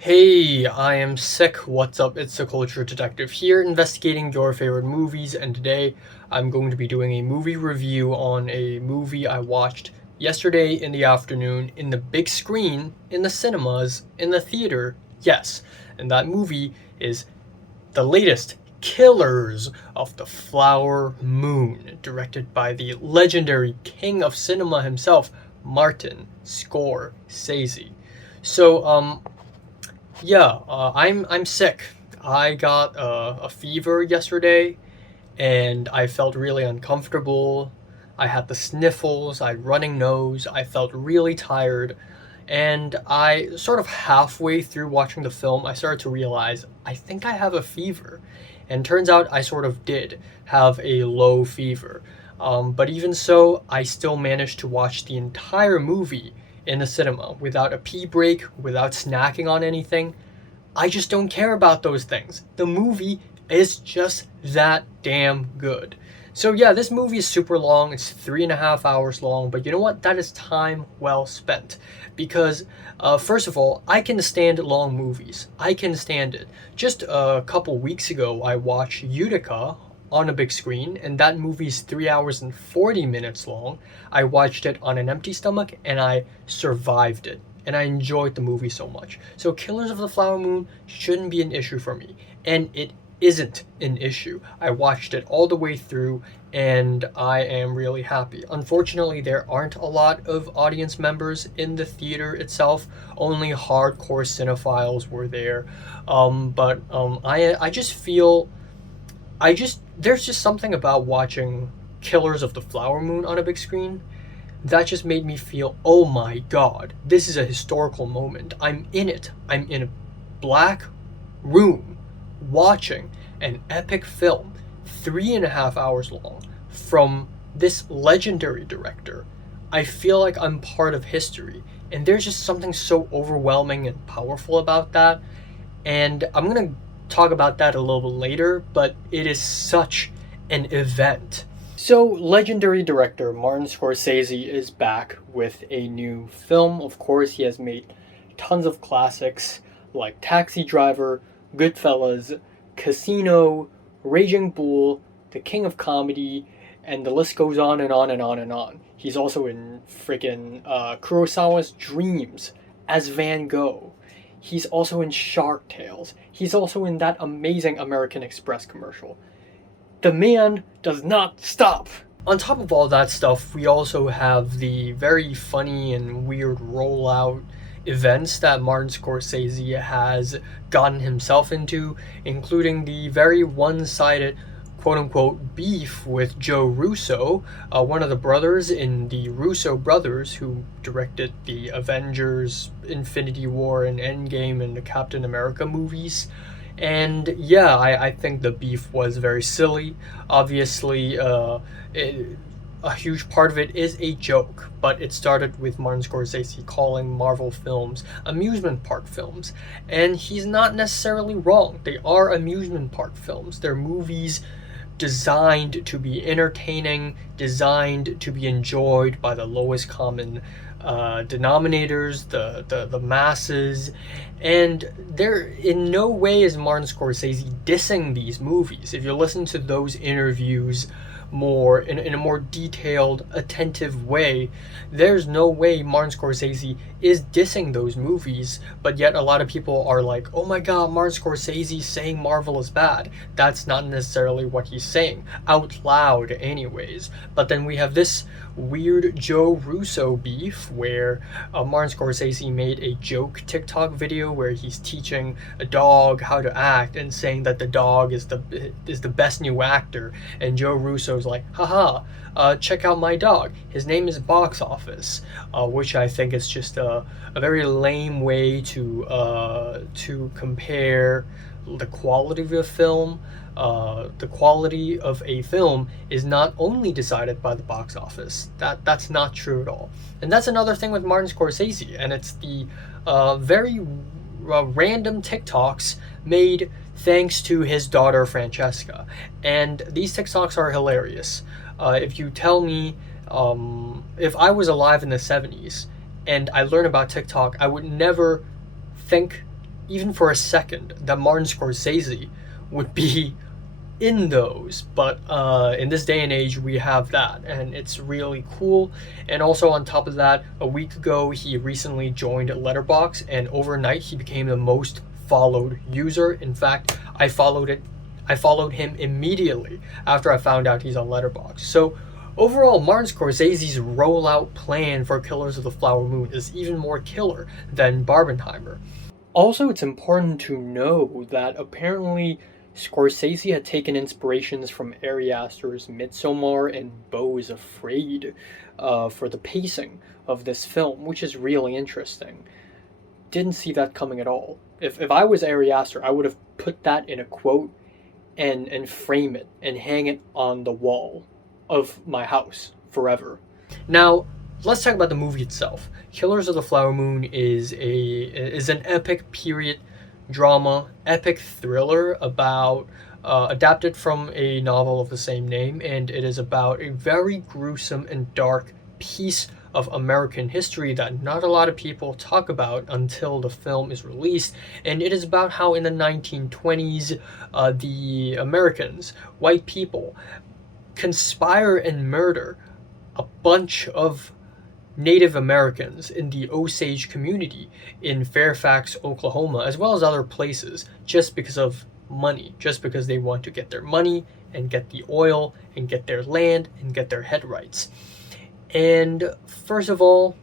Hey, I am sick. What's up? It's the Culture Detective here, investigating your favorite movies, and today I'm going to be doing a movie review on a movie I watched yesterday in the afternoon in the big screen, in the cinemas, in the theater. Yes, and that movie is the latest Killers of the Flower Moon, directed by the legendary king of cinema himself, Martin Scorsese. So, I'm sick. I got a fever yesterday, and I felt really uncomfortable. I had the sniffles, I had running nose, I felt really tired, and I sort of halfway through watching the film, I started to realize I think I have a fever. And turns out I sort of did have a low fever. But even so, I still managed to watch the entire movie in the cinema without a pee break, without snacking on anything. I just don't care about those things. The movie is just that damn good. So yeah, this movie is super long. It's 3.5 hours long, but you know what? That is time well spent. Because first of all, I can stand long movies. I can stand it. Just a couple weeks ago, I watched Utica on a big screen, and that movie's 3 hours and 40 minutes long. I watched it on an empty stomach, and I survived it, and I enjoyed the movie so much. So Killers of the Flower Moon shouldn't be an issue for me, and it isn't an issue. I watched it all the way through, and I am really happy. Unfortunately, there aren't a lot of audience members in the theater itself. Only hardcore cinephiles were there. I just feel I just there's just something about watching Killers of the Flower Moon on a big screen that just made me feel, oh my god, this is a historical moment. I'm in it. I'm in a black room watching an epic film, 3.5 hours long, from this legendary director. I feel like I'm part of history, and there's just something so overwhelming and powerful about that. And I'm gonna talk about that a little bit later, but it is such an event. So, legendary director Martin Scorsese is back with a new film. Of course, he has made tons of classics like Taxi Driver, Goodfellas, Casino, Raging Bull, The King of Comedy, and the list goes on and on and on and on. He's also in friggin' Kurosawa's Dreams as Van Gogh. He's also in Shark Tales. He's also in that amazing American Express commercial. The man does not stop. On top of all that stuff, we also have the very funny and weird rollout events that Martin Scorsese has gotten himself into, including the very one sided quote unquote beef with Joe Russo, one of the brothers in the Russo brothers who directed the Avengers, Infinity War, and Endgame, and the Captain America movies. And yeah, I think the beef was very silly. Obviously, a huge part of it is a joke, but it started with Martin Scorsese calling Marvel films amusement park films. And he's not necessarily wrong. They are amusement park films. They're movies designed to be entertaining, designed to be enjoyed by the lowest common denominators, the masses, and there in no way is Martin Scorsese dissing these movies. If you listen to those interviews more in a more detailed, attentive way, there's no way Martin Scorsese is dissing those movies, but yet a lot of people are like, oh my god, Martin Scorsese saying Marvel is bad. That's not necessarily what he's saying, out loud anyways. But then we have this weird Joe Russo beef where Martin Scorsese made a joke TikTok video where he's teaching a dog how to act and saying that the dog is the best new actor, and Joe Russo's like, haha, check out my dog. His name is Box Office, which I think is just a very lame way to compare the quality of a film. The quality of a film is not only decided by the box office. That's not true at all. And that's another thing with Martin Scorsese, and it's the very random TikToks made thanks to his daughter Francesca. And these TikToks are hilarious. If you tell me, if I was alive in the 70s and I learned about TikTok, I would never think even for a second that Martin Scorsese would be in those, but in this day and age we have that, and it's really cool. And also on top of that, a week ago he recently joined Letterboxd, and overnight he became the most followed user. In fact, I followed him immediately after I found out he's on Letterboxd. So overall, Martin Scorsese's rollout plan for Killers of the Flower Moon is even more killer than Barbenheimer. Also, it's important to know that apparently Scorsese had taken inspirations from Ari Aster's Midsommar and Beau is Afraid for the pacing of this film, which is really interesting. Didn't see that coming at all. If I was Ari Aster, I would have put that in a quote and frame it and hang it on the wall of my house forever. Now, let's talk about the movie itself. Killers of the Flower Moon is an epic period drama, epic thriller about adapted from a novel of the same name, and it is about a very gruesome and dark piece of American history that not a lot of people talk about until the film is released. And it is about how in the 1920s, the Americans, white people, conspire and murder a bunch of Native Americans in the Osage community in Fairfax, Oklahoma, as well as other places, just because of money, just because they want to get their money and get the oil and get their land and get their head rights. And first of all,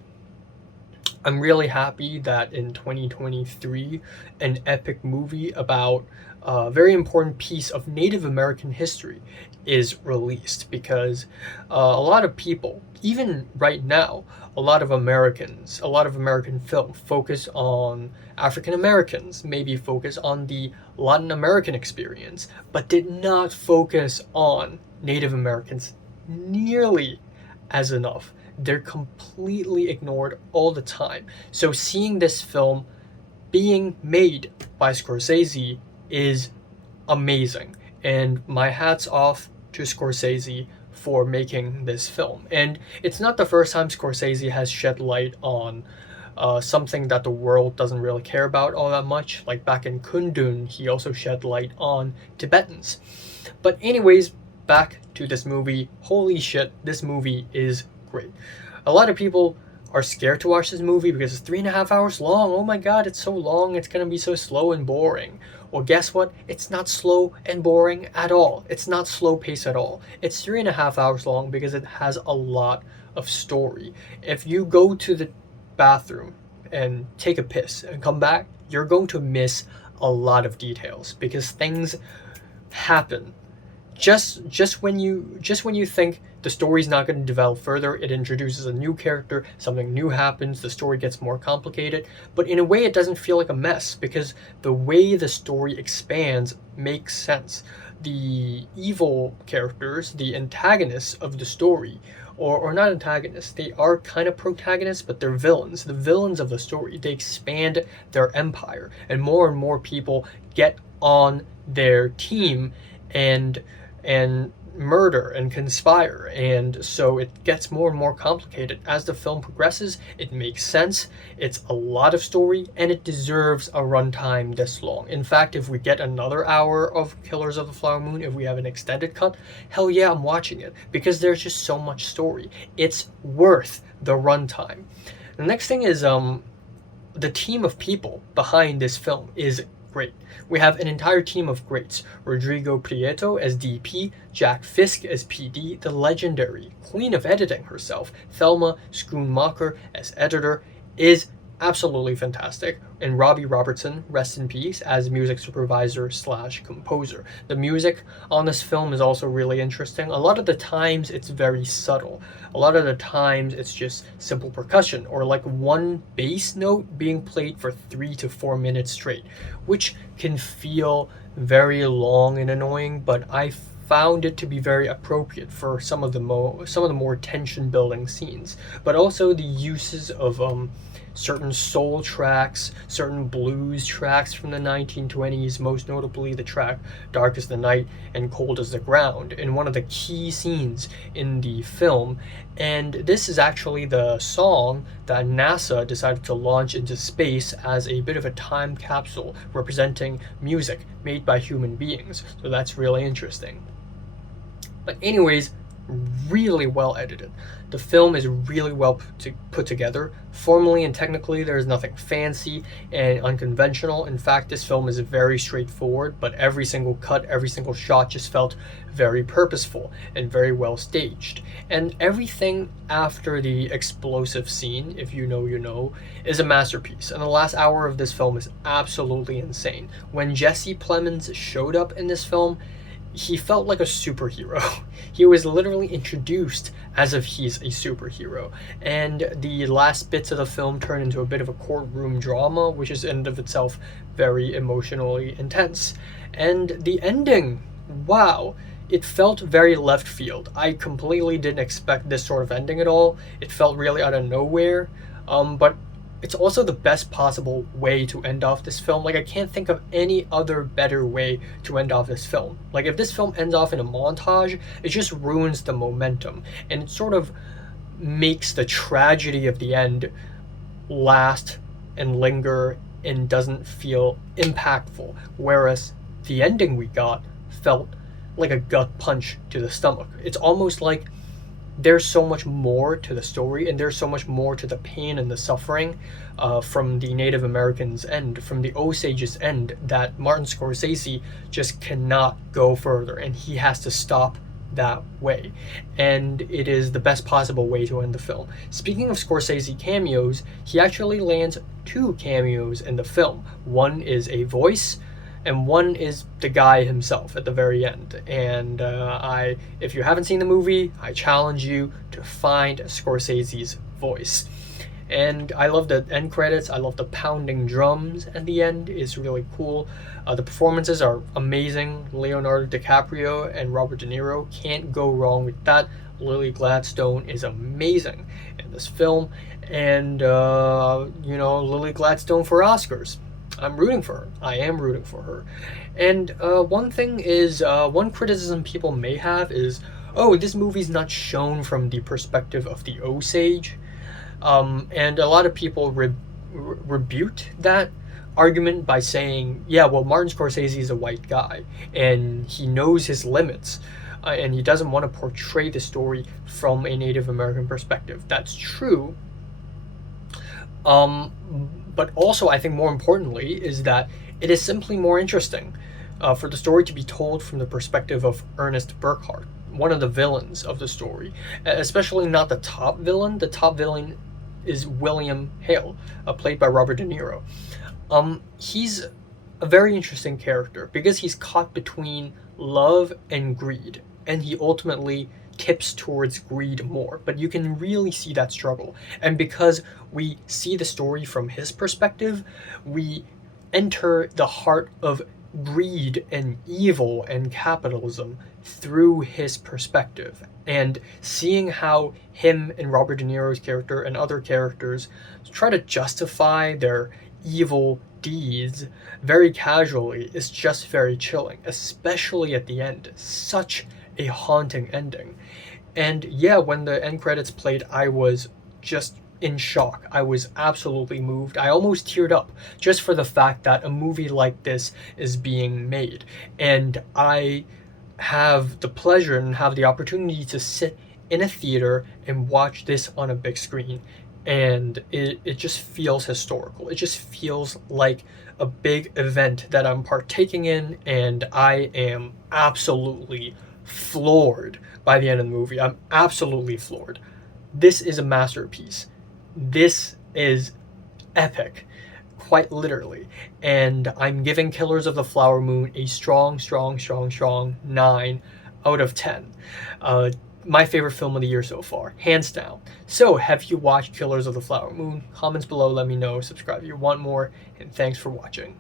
I'm really happy that in 2023, an epic movie about a very important piece of Native American history is released, because a lot of people, even right now, a lot of American film focus on African Americans, maybe focus on the Latin American experience, but did not focus on Native Americans nearly as enough. They're completely ignored all the time. So seeing this film being made by Scorsese is amazing, and my hat's off to Scorsese for making this film. And it's not the first time Scorsese has shed light on something that the world doesn't really care about all that much. Like back in Kundun, he also shed light on Tibetans. But anyways, back to this movie. Holy shit, this movie is great. A lot of people are scared to watch this movie because it's 3.5 hours long. Oh my god, it's so long, it's gonna be so slow and boring. Well, guess what? It's not slow and boring at all. It's not slow pace at all. It's 3.5 hours long because it has a lot of story. If you go to the bathroom and take a piss and come back, you're going to miss a lot of details because things happen. Just when you think the story's not going to develop further, it introduces a new character, something new happens, the story gets more complicated, but in a way it doesn't feel like a mess because the way the story expands makes sense. The evil characters, the antagonists of the story, or not antagonists, they are kind of protagonists, but they're villains. The villains of the story, they expand their empire, and more people get on their team and murder and conspire, and so it gets more and more complicated as the film progresses. It makes sense, it's a lot of story, and it deserves a runtime this long. In fact, if we get another hour of Killers of the Flower Moon, if we have an extended cut, hell yeah, I'm watching it, because there's just so much story. It's worth the runtime. The next thing is the team of people behind this film is great. We have an entire team of greats. Rodrigo Prieto as DP, Jack Fisk as PD, the legendary queen of editing herself, Thelma Schoonmaker as editor, is absolutely fantastic. And Robbie Robertson, rest in peace, as music supervisor / composer. The music on this film is also really interesting. A lot of the times it's very subtle. A lot of the times it's just simple percussion or like one bass note being played for 3 to 4 minutes straight, which can feel very long and annoying, but I found it to be very appropriate for some of the more tension building scenes. But also the uses of certain soul tracks, certain blues tracks from the 1920s, most notably the track Dark as the Night and Cold as the Ground, in one of the key scenes in the film. And this is actually the song that NASA decided to launch into space as a bit of a time capsule representing music made by human beings. So that's really interesting. But anyways, really well edited. The film is really well put together. Formally and technically, there is nothing fancy and unconventional. In fact, this film is very straightforward, but every single cut, every single shot just felt very purposeful and very well staged. And everything after the explosive scene, if you know, you know, is a masterpiece. And the last hour of this film is absolutely insane. When Jesse Plemons showed up in this film, he felt like a superhero. He was literally introduced as if he's a superhero. And the last bits of the film turn into a bit of a courtroom drama, which is in and of itself very emotionally intense. And the ending, wow, it felt very left field. I completely didn't expect this sort of ending at all. It felt really out of nowhere. But it's also the best possible way to end off this film. Like, I can't think of any other better way to end off this film. Like, if this film ends off in a montage, it just ruins the momentum, and it sort of makes the tragedy of the end last and linger and doesn't feel impactful, whereas the ending we got felt like a gut punch to the stomach. It's almost like there's so much more to the story, and there's so much more to the pain and the suffering from the Native Americans' end, from the Osages' end, that Martin Scorsese just cannot go further, and he has to stop that way. And it is the best possible way to end the film. Speaking of Scorsese cameos, he actually lands 2 cameos in the film. One is a voice, and one is the guy himself at the very end. And if you haven't seen the movie, I challenge you to find Scorsese's voice. And I love the end credits. I love the pounding drums at the end. It's really cool. The performances are amazing. Leonardo DiCaprio and Robert De Niro, can't go wrong with that. Lily Gladstone is amazing in this film. And, Lily Gladstone for Oscars. I'm rooting for her. I am rooting for her. And one thing is, one criticism people may have is, oh, this movie's not shown from the perspective of the Osage. And a lot of people rebut that argument by saying, yeah, well, Martin Scorsese is a white guy, and he knows his limits, and he doesn't want to portray the story from a Native American perspective. That's true. But also, I think more importantly, is that it is simply more interesting for the story to be told from the perspective of Ernest Burkhart, one of the villains of the story, especially not the top villain. The top villain is William Hale, played by Robert De Niro. He's a very interesting character because he's caught between love and greed, and he ultimately tips towards greed more, but you can really see that struggle. And because we see the story from his perspective, we enter the heart of greed and evil and capitalism through his perspective. And seeing how him and Robert De Niro's character and other characters try to justify their evil deeds very casually is just very chilling, especially at the end. Such a haunting ending. And yeah, when the end credits played, I was just in shock. I was absolutely moved. I almost teared up just for the fact that a movie like this is being made. And I have the pleasure and have the opportunity to sit in a theater and watch this on a big screen. And it just feels historical. It just feels like a big event that I'm partaking in, and I am absolutely floored by the end of the movie. I'm absolutely floored. This is a masterpiece. This is epic, quite literally. And I'm giving Killers of the Flower Moon a strong 9 out of 10. My favorite film of the year so far, hands down. So, have you watched Killers of the Flower Moon? Comments below, let me know. Subscribe if you want more, and thanks for watching.